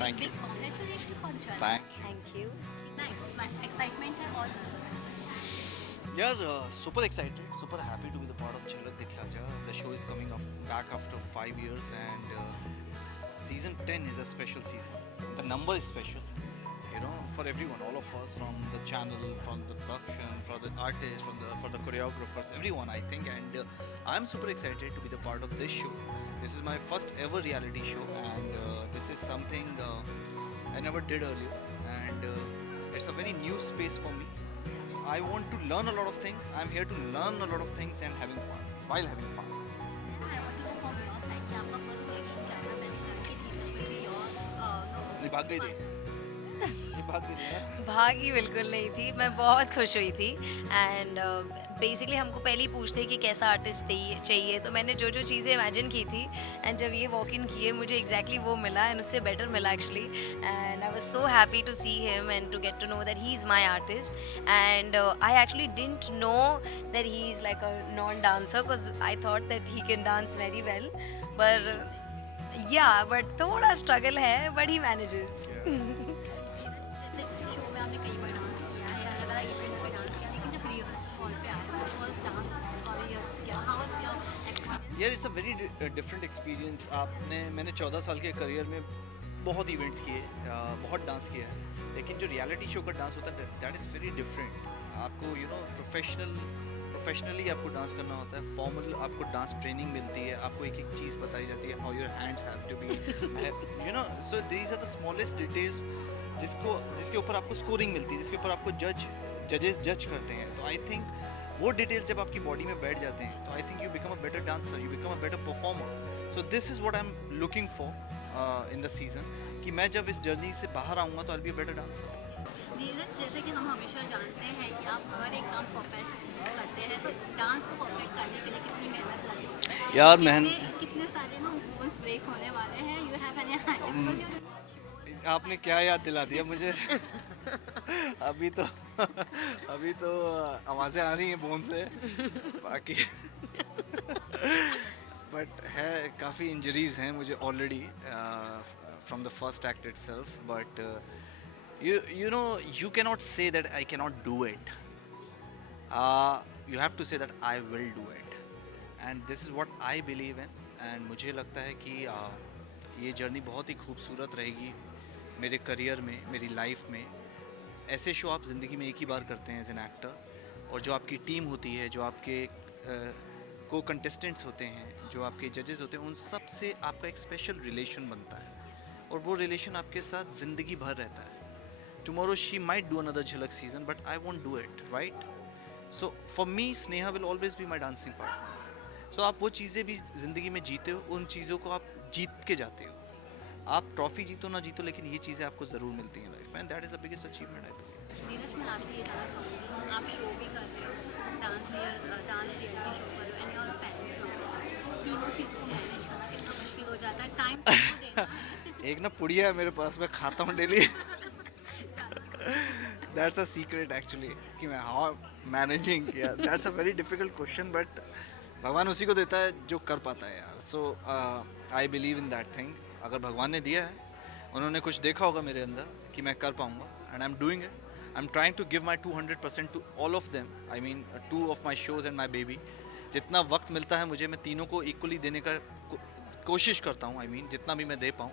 Thank you. Big congratulation for journey. Thank thank you. कितना excitement है और यार, super excited, super happy to be the part of Jhalak Dikhla Ja. The show is coming back after 5 years, and season 10 is a special season. The number is special, you know, for everyone, all of us, from the channel, from the production, for the artists, for the choreographers, everyone, I think. And I'm super excited to be the part of this show. This is my first ever reality show, and this is something I never did earlier, and it's a very new space for me. So I want to learn a lot of things. I'm here to learn a lot of things and having fun while having fun. I want to know from your side कि आपका first reaction क्या था मैंने जान के धीरज will be your ये भाग गई थी। ये भाग गई थी ना? भागी बिल्कुल नहीं थी, मैं बहुत खुश हुई थी। एंड बेसिकली हमको पहले ही पूछते कि कैसा आर्टिस्ट चाहिए, तो मैंने जो जो चीज़ें इमेजिन की थी एंड जब ये वॉक इन किए मुझे एग्जैक्टली वो मिला एंड उससे बेटर मिला actually. And I was so happy to see him and to get to know that he is my artist. And I actually didn't know that he is like a non dancer because I thought that he can dance very well, पर या but थोड़ा struggle है, but he manages. जैसे show में आपने कई बार dance किया है, अलग अलग इवेंट्स पे डांस किया, लेकिन जब रिहर्सल हॉल पे आए फर्स्ट डांस और रिहर्सल किया, हाउ वाज योर एक्सपीरियंस? यार, it's a very different experience. मैंने 14 साल के करियर में बहुत इवेंट्स किए, बहुत डांस किया है, लेकिन जो रियलिटी शो का डांस होता है दैट इज़ वेरी डिफरेंट। आपको प्रोफेशनली आपको डांस करना होता है, फॉर्मल आपको डांस ट्रेनिंग मिलती है, आपको एक एक चीज़ बताई जाती है, how your hands have to be, so these are the smallest details जिसके ऊपर आपको स्कोरिंग मिलती है, जिसके ऊपर आपको जजेस जज करते हैं। तो आई थिंक वो डिटेल्स जब आपकी बॉडी में बैठ जाते हैं तो I think you become a better dancer, you become a better performer. So this is what I am looking for in the season, कि मैं जब इस जर्नी से बाहर आऊँगा तो I will be a better dancer. Dheeraj, जैसे कि हम हमेशा जानते हैं कि आप हर एक काम परफेक्ट करते हैं, तो डांस को परफेक्ट करने के लिए कितनी मेहनत लगती है? यार, कितने सारे ना मूवमेंट्स ब्रेक होने वाले हैं, यू हैव एनी आइडिया? आपने क्या याद दिला दिया मुझे। अभी तो अभी तो आवाज़ें आ रही हैं बोन से, बाकी बट है, काफ़ी इंजरीज हैं मुझे already from the first act itself, but you know, you cannot say that I cannot do it. You have to say that I will do it, and this is what I believe in. And मुझे लगता है कि ये journey बहुत ही खूबसूरत रहेगी मेरे career में, मेरी लाइफ में। ऐसे शो आप ज़िंदगी में एक ही बार करते हैं एज एन एक्टर, और जो आपकी टीम होती है, जो आपके को कंटेस्टेंट्स होते हैं, जो आपके जजेस होते हैं, उन सब से आपका एक स्पेशल रिलेशन बनता है, और वो रिलेशन आपके साथ ज़िंदगी भर रहता है। Tomorrow she might do another Jhalak season, but I won't do it, right? So for me, Sneha will always be my dancing partner. So आप वो चीज़ें भी ज़िंदगी में जीते हो, उन चीज़ों को आप जीत के जाते हो। आप ट्रॉफी जीतो ना जीतो, लेकिन ये चीज़ें आपको ज़रूर मिलती हैं लाइफ में, and that is the biggest achievement I believe. Dheeraj, मैं आपसे ये जानना चाहूँगी, आप शो भी कर रहे हो, डांस रियलिटी शो कर रहे हो, एंड योर पेरेंट्स, तीनों चीज़ को मैनेज करना कितना मुश्किल हो जाता है, टाइम सबको देना है। एक ना पुड़िया है मेरे पास, मैं खाता हूँ daily. That's a secret actually, कि मैं हाउ मैनेजिंग, यार that's a very difficult question, but भगवान उसी को देता है जो कर पाता है यार। So I believe in that thing. अगर भगवान ने दिया है, उन्होंने कुछ देखा होगा मेरे अंदर कि मैं कर पाऊँगा, and I am doing it. I am trying to give my 200% to all of them, I mean 2 of my shows and my baby. जितना वक्त मिलता है मुझे, मैं तीनों को इक्वली देने का कोशिश करता हूँ। आई मीन जितना भी मैं दे पाऊँ,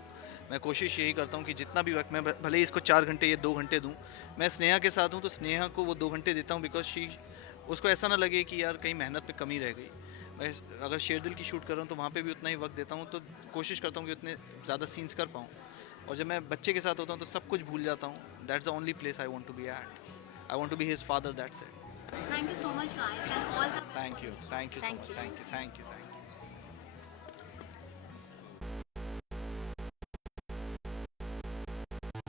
मैं कोशिश यही करता हूँ कि जितना भी वक्त मैं, भले ही इसको 4 घंटे या 2 घंटे दूँ, मैं स्नेहा के साथ हूँ तो स्नेहा को वो 2 घंटे देता हूँ, बिकॉज उसको ऐसा ना लगे कि यार कहीं मेहनत में कमी रह गई। मैं अगर शेरदिल की शूट कर रहा हूँ तो वहाँ पे भी उतना ही वक्त देता हूँ, तो कोशिश करता हूँ कि उतने ज़्यादा सीन्स कर पाऊँ। और जब मैं बच्चे के साथ होता हूँ तो सब कुछ भूल जाता हूँ। That's the only place I want to be at. I want to be his father, that's it. Thank you so much guys, and all the thank you so Thank much, you. Thank you.